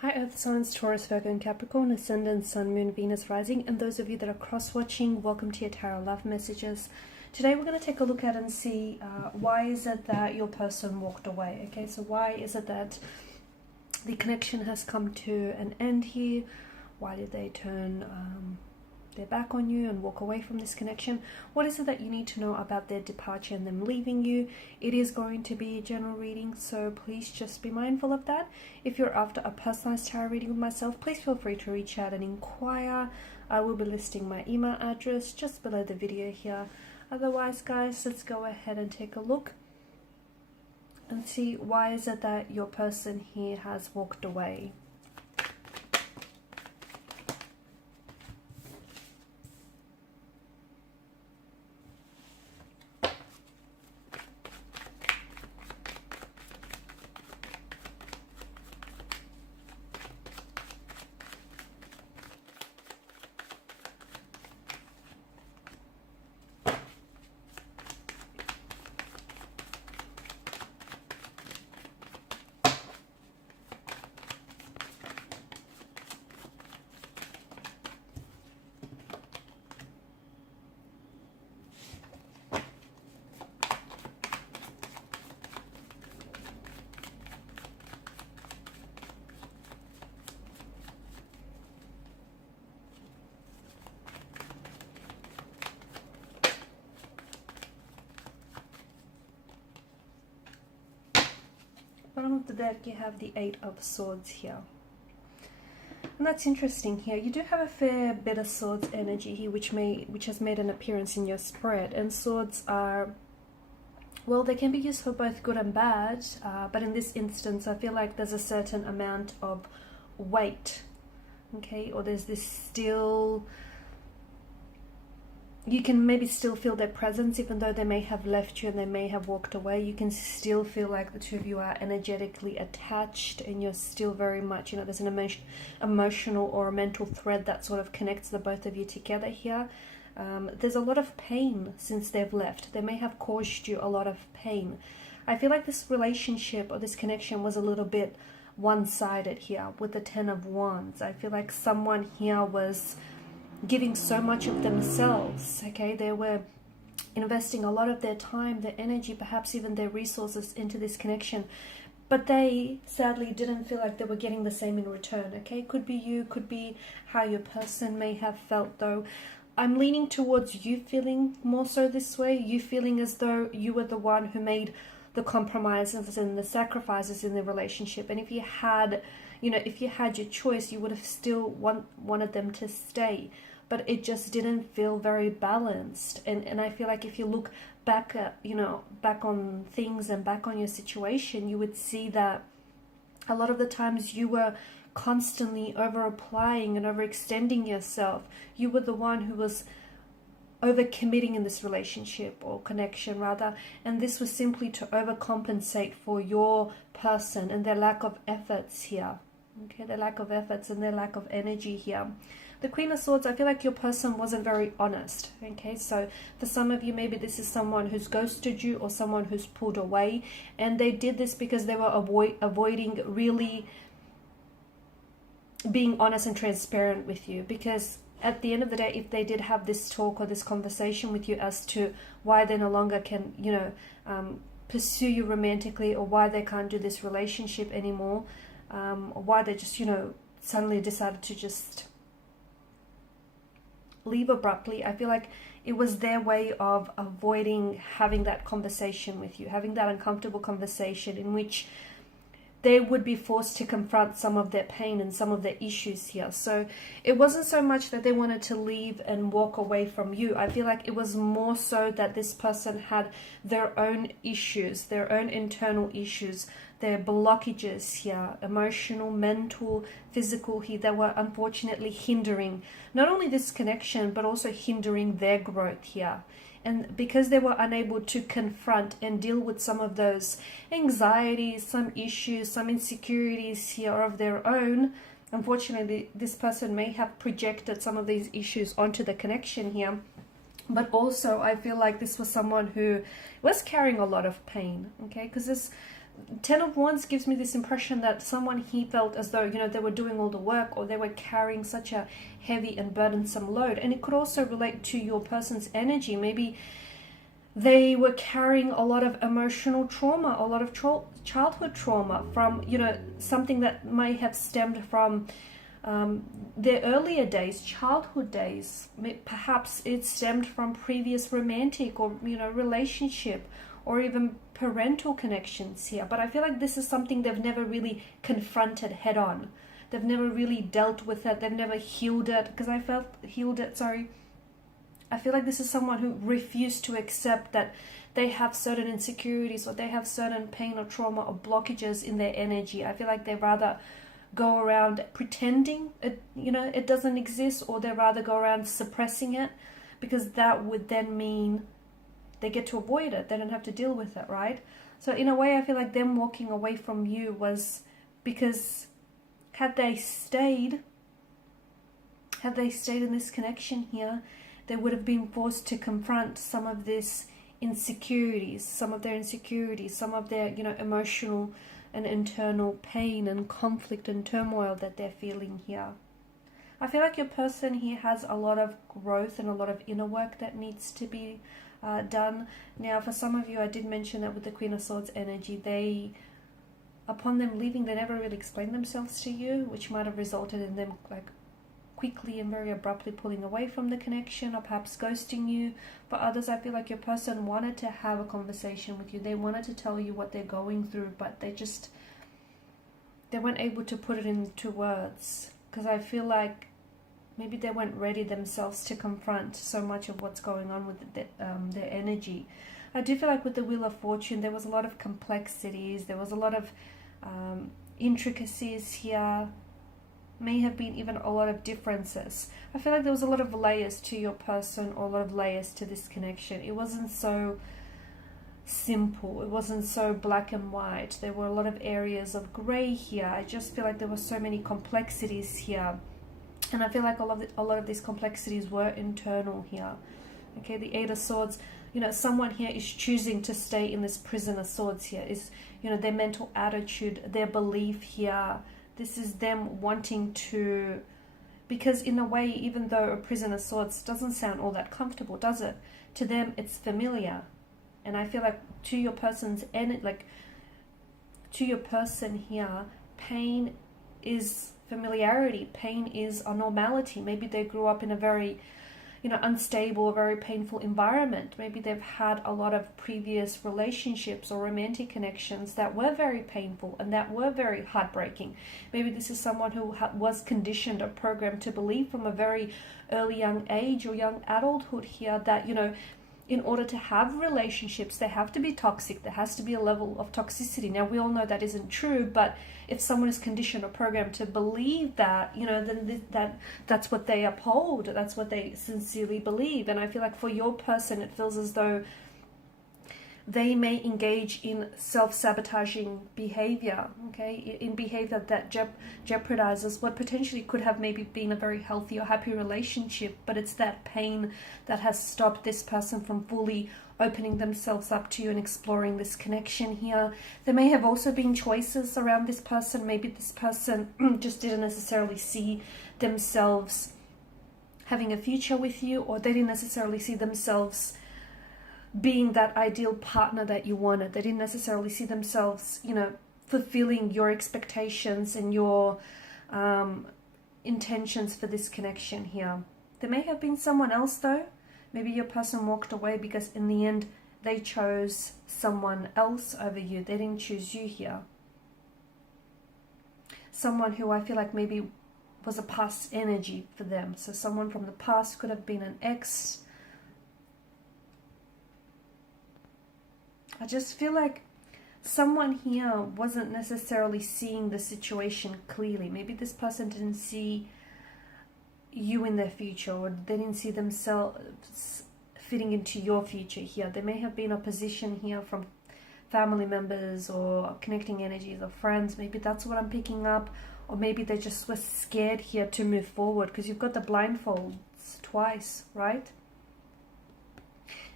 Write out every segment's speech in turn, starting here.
Hi Earth signs, Taurus, Virgo and Capricorn, Ascendant, Sun, Moon, Venus, Rising, and those of you that are cross-watching, welcome to your Tarot Love Messages. Today we're going to take a look at and see why is it that your person walked away, okay? So why is it that the connection has come to an end here? Why did they turn their back on you and walk away from this connection? What is it that you need to know about their departure and them leaving you? It is going to be a general reading, so please just be mindful of that. If you're after a personalized tarot reading with myself, please feel free to reach out and inquire. I will be listing my email address just below the video here. Otherwise, guys, let's go ahead and take a look and see why is it that your person here has walked away. Bottom of the deck, you have the Eight of Swords here. And that's interesting here. You do have a fair bit of Swords energy here, which has made an appearance in your spread. And Swords are, well, they can be used for both good and bad. But in this instance, I feel like there's a certain amount of weight, okay? Or there's this still... You can maybe still feel their presence, even though they may have left you and they may have walked away. You can still feel like the two of you are energetically attached and you're still very much, there's an emotional or a mental thread that sort of connects the both of you together here. There's a lot of pain since they've left. They may have caused you a lot of pain. I feel like this relationship or this connection was a little bit one-sided here with the Ten of Wands. I feel like someone here was giving so much of themselves, okay? They were investing a lot of their time, their energy, perhaps even their resources into this connection, but they sadly didn't feel like they were getting the same in return, okay? Could be you, could be how your person may have felt, though. I'm leaning towards you feeling more so this way, you feeling as though you were the one who made the compromises and the sacrifices in the relationship. And if you had, if you had your choice, you would have still wanted them to stay. But it just didn't feel very balanced. And I feel like if you look back at, back on things and back on your situation, you would see that a lot of the times you were constantly over-applying and overextending yourself. You were the one who was over-committing in this relationship or connection rather. And this was simply to overcompensate for your person and their lack of efforts here. Okay, their lack of efforts and their lack of energy here. The Queen of Swords, I feel like your person wasn't very honest, okay? So for some of you, maybe this is someone who's ghosted you or someone who's pulled away, and they did this because they were avoiding really being honest and transparent with you. Because at the end of the day, if they did have this talk or this conversation with you as to why they no longer can, pursue you romantically, or why they can't do this relationship anymore, or why they just, suddenly decided to just leave abruptly, I feel like it was their way of avoiding having that conversation with you, having that uncomfortable conversation in which they would be forced to confront some of their pain and some of their issues here. So it wasn't so much that they wanted to leave and walk away from you. I feel like it was more so that this person had their own issues, their own internal issues, their blockages here, emotional, mental, physical here, that were unfortunately hindering not only this connection, but also hindering their growth here. And because they were unable to confront and deal with some of those anxieties, some issues, some insecurities here of their own, unfortunately, this person may have projected some of these issues onto the connection here. But also, I feel like this was someone who was carrying a lot of pain, okay? Because Ten of Wands gives me this impression that someone he felt as though, you know, they were doing all the work, or they were carrying such a heavy and burdensome load. And it could also relate to your person's energy. Maybe they were carrying a lot of emotional trauma, a lot of childhood trauma from, you know, something that may have stemmed from their earlier days, childhood days. Perhaps it stemmed from previous romantic or, you know, relationship, or even parental connections here. But I feel like this is something they've never really confronted head on. They've never really dealt with it. They've never healed it. Because I feel like this is someone who refused to accept that they have certain insecurities, or they have certain pain or trauma or blockages in their energy. I feel like they rather go around pretending it, you know, it doesn't exist, or they rather go around suppressing it, because that would then mean they get to avoid it. They don't have to deal with it, right? So in a way, I feel like them walking away from you was because had they stayed in this connection here, they would have been forced to confront some of this insecurities, some of their, you know, emotional and internal pain and conflict and turmoil that they're feeling here. I feel like your person here has a lot of growth and a lot of inner work that needs to be done. Now, for some of you, I did mention that with the Queen of Swords energy, upon them leaving, they never really explained themselves to you, which might have resulted in them like quickly and very abruptly pulling away from the connection, or perhaps ghosting you. For others, I feel like your person wanted to have a conversation with you. They wanted to tell you what they're going through, but they weren't able to put it into words, because I feel like maybe they weren't ready themselves to confront so much of what's going on with their energy. I do feel like with the Wheel of Fortune, there was a lot of complexities. There was a lot of intricacies here. May have been even a lot of differences. I feel like there was a lot of layers to your person, or a lot of layers to this connection. It wasn't so simple. It wasn't so black and white. There were a lot of areas of grey here. I just feel like there were so many complexities here. And I feel like a lot of these complexities were internal here. Okay, the Eight of Swords, you know, someone here is choosing to stay in this Prison of Swords here. Is, you know, their mental attitude, their belief here. This is them wanting to, because in a way, even though a Prison of Swords doesn't sound all that comfortable, does it? To them, it's familiar. And I feel like to your person's to your person here, pain is familiarity. Pain is a normality. Maybe they grew up in a very, you know, unstable, very painful environment. Maybe they've had a lot of previous relationships or romantic connections that were very painful and that were very heartbreaking. Maybe this is someone who was conditioned or programmed to believe from a very early young age or young adulthood here that, you know, in order to have relationships, they have to be toxic. There has to be a level of toxicity. Now, we all know that isn't true, but if someone is conditioned or programmed to believe that, you know, then that's what they uphold. That's what they sincerely believe. And I feel like for your person, it feels as though they may engage in self-sabotaging behavior, okay, in behavior that jeopardizes what potentially could have maybe been a very healthy or happy relationship, but it's that pain that has stopped this person from fully opening themselves up to you and exploring this connection here. There may have also been choices around this person. Maybe this person just didn't necessarily see themselves having a future with you, or they didn't necessarily see themselves being that ideal partner that you wanted. They didn't necessarily see themselves, you know, fulfilling your expectations and your intentions for this connection here. There may have been someone else though. Maybe your person walked away because in the end they chose someone else over you. They didn't choose you here. Someone who I feel like maybe was a past energy for them. So someone from the past, could have been an ex. I just feel like someone here wasn't necessarily seeing the situation clearly. Maybe this person didn't see you in their future, or they didn't see themselves fitting into your future here. There may have been opposition here from family members or connecting energies or friends. Maybe that's what I'm picking up. Or maybe they just were scared here to move forward, because you've got the blindfolds twice, right?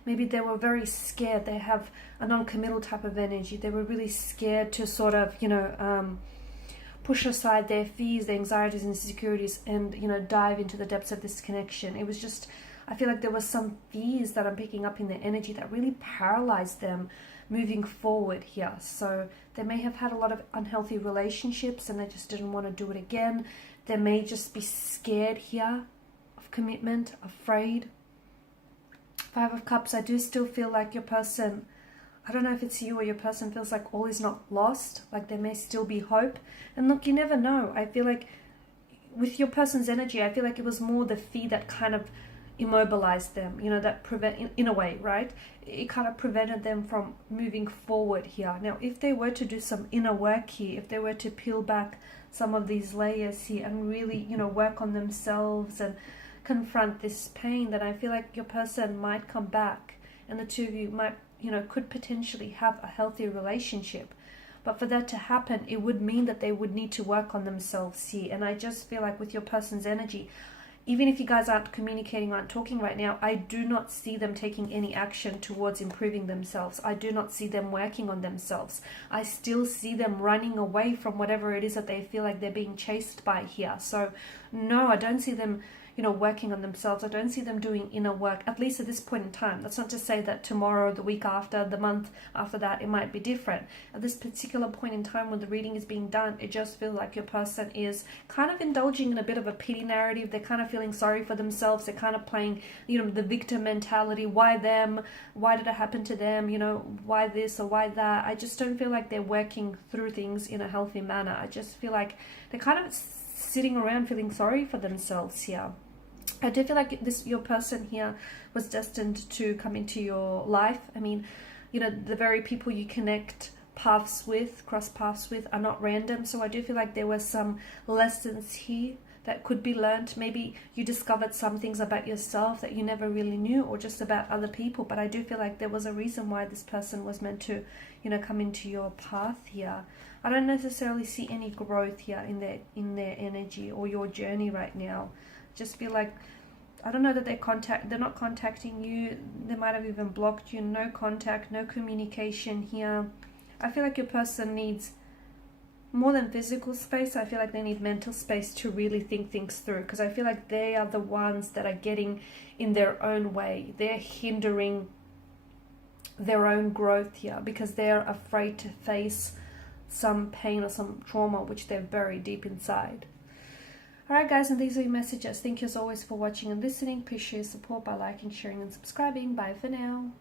maybe they were very scared. They have a non-committal type of energy. They were really scared to sort of, you know, push aside their fears, their anxieties and insecurities, and, you know, dive into the depths of this connection. It was just, I feel like there was some fears that I'm picking up in their energy that really paralyzed them moving forward here. So they may have had a lot of unhealthy relationships and they just didn't want to do it again. They may just be scared here of commitment, afraid. 5 of Cups, I do still feel like your person, I don't know if it's you or your person, feels like all is not lost, like there may still be hope. And look, you never know. I feel like with your person's energy, I feel like it was more the fear that kind of immobilized them, you know, that in a way, right? It kind of prevented them from moving forward here. Now, if they were to do some inner work here, if they were to peel back some of these layers here and really, you know, work on themselves and confront this pain, then I feel like your person might come back and the two of you might, you know, could potentially have a healthy relationship. But for that to happen, it would mean that they would need to work on themselves here. And I just feel like with your person's energy, even if you guys aren't communicating, aren't talking right now, I do not see them taking any action towards improving themselves. I do not see them working on themselves. I still see them running away from whatever it is that they feel like they're being chased by here. So no, I don't see them, you know, working on themselves. I don't see them doing inner work, at least at this point in time. That's not to say that tomorrow, the week after, the month after that, it might be different. At this particular point in time when the reading is being done, it just feels like your person is kind of indulging in a bit of a pity narrative. They're kind of feeling sorry for themselves. They're kind of playing, you know, the victim mentality. Why them? Why did it happen to them? You know, why this or why that? I just don't feel like they're working through things in a healthy manner. I just feel like they're kind of sitting around feeling sorry for themselves here. I do feel like your person here was destined to come into your life. I mean, you know, the very people you connect paths with, cross paths with, are not random. So I do feel like there were some lessons here that could be learned. Maybe you discovered some things about yourself that you never really knew, or just about other people. But I do feel like there was a reason why this person was meant to, you know, come into your path here. I don't necessarily see any growth here in their energy or your journey right now. Just feel like, I don't know that they're not contacting you. They might have even blocked you. No contact, no communication here. I feel like your person needs more than physical space. I feel like they need mental space to really think things through, because I feel like they are the ones that are getting in their own way. They're hindering their own growth here because they're afraid to face some pain or some trauma which they're buried deep inside. Alright guys, and these are your messages. Thank you as always for watching and listening. Please share your support by liking, sharing and subscribing. Bye for now.